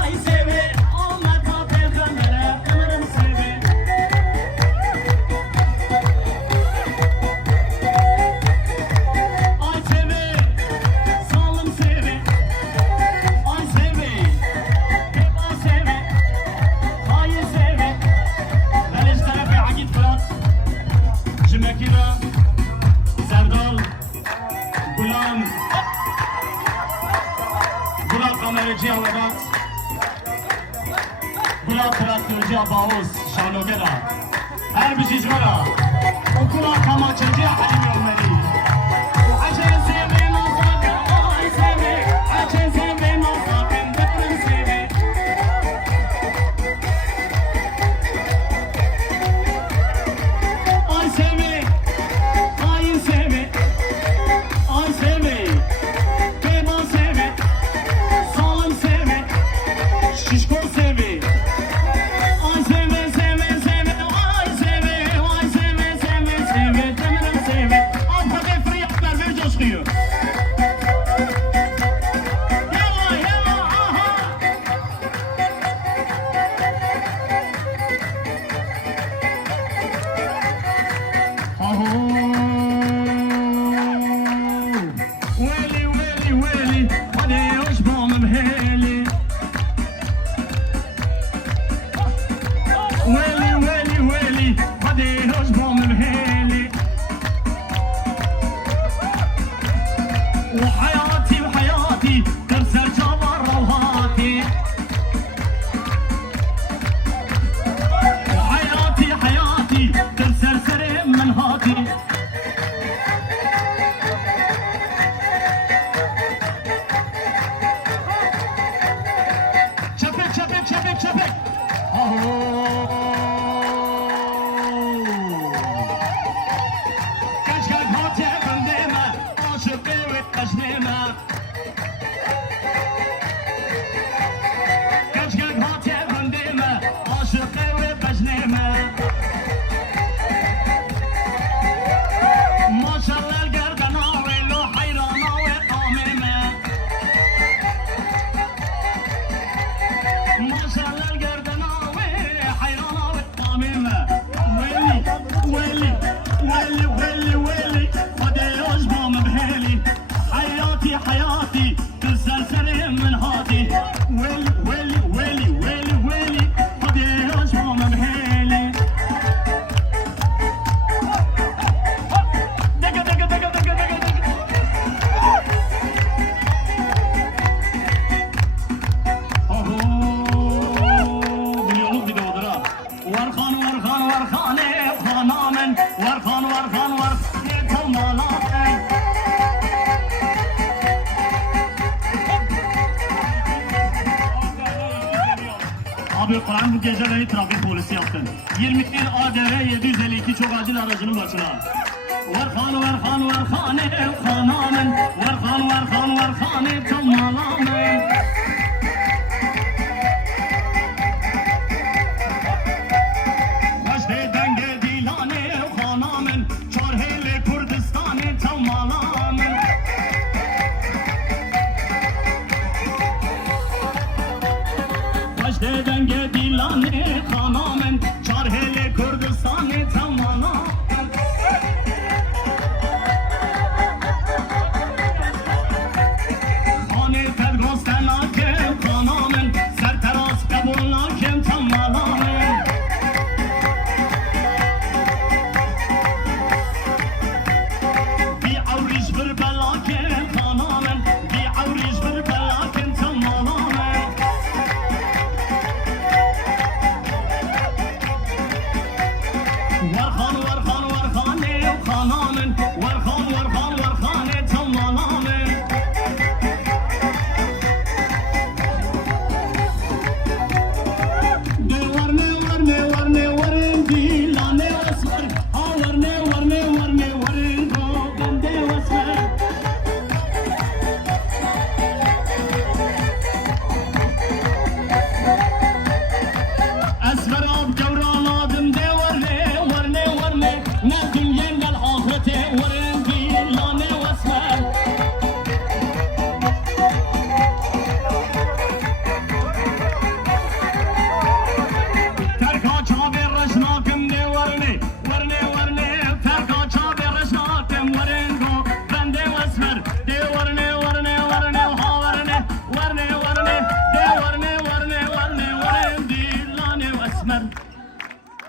Ay seve Kula traktörcü Bağız, Şanogera. Her bir cicmara. Okula kamaçıcı Halim Ömeri. Acen sevin azakın, ay sevin. Acen sevin azakın, benim sevin. Ay sevin, ay sevin. Ay sevin, beba sevin. Sağlam sevin, şişko sevin. Ay sevin, sevin, sevin. Ay sevin, ay sevin, sevin, sevin. Demirim sevin. Alfabe free yaplar, ver coşkuyu. Yalla, yalla, aha. Aho. Weli, weli, weli. Hadi hoş buldum heli. Weli, weli, weli. Hadi hoş buldum heli. وحياتي وحياتي ترسل جبر روحاتي وحياتي حياتي ترسل سرم من هاتي شبك شبك شبك شبك كشكك هاتي بندمة عاشقي وقشنمة كشكك هاتي بندمة عاشقي وقشنمة ما شاء الله القردنة ويلو حيرانة وقاممة ما شاء الله القردنة وحيرانة وقاممة ويلي ويلي ويلي ويلي ويلي هدي يجبم بهيلي حياتي حياتي تسلسل من هاتي ويلي ويلي ويلي ويلي ويلي هدي يجبم بهيلي دقة دقة دقة دقة دقة دقة Milyonluk bir de odur ha. Varkan varkan varkane khanamen varkan varkan varkane tamalamen. Abi Kur'an bu gece beni trafik polisi yaptın. 21 ADR 752 çok acil aracının başına. Varkan varkan varkane khanamen varkan varkan varkane tamalamen. Başte denge dilane khanamen çarhele Kürdistan'ı tamalamen. Başte denge dilane khanamen çarhele Kürdistan'ı tamalamen.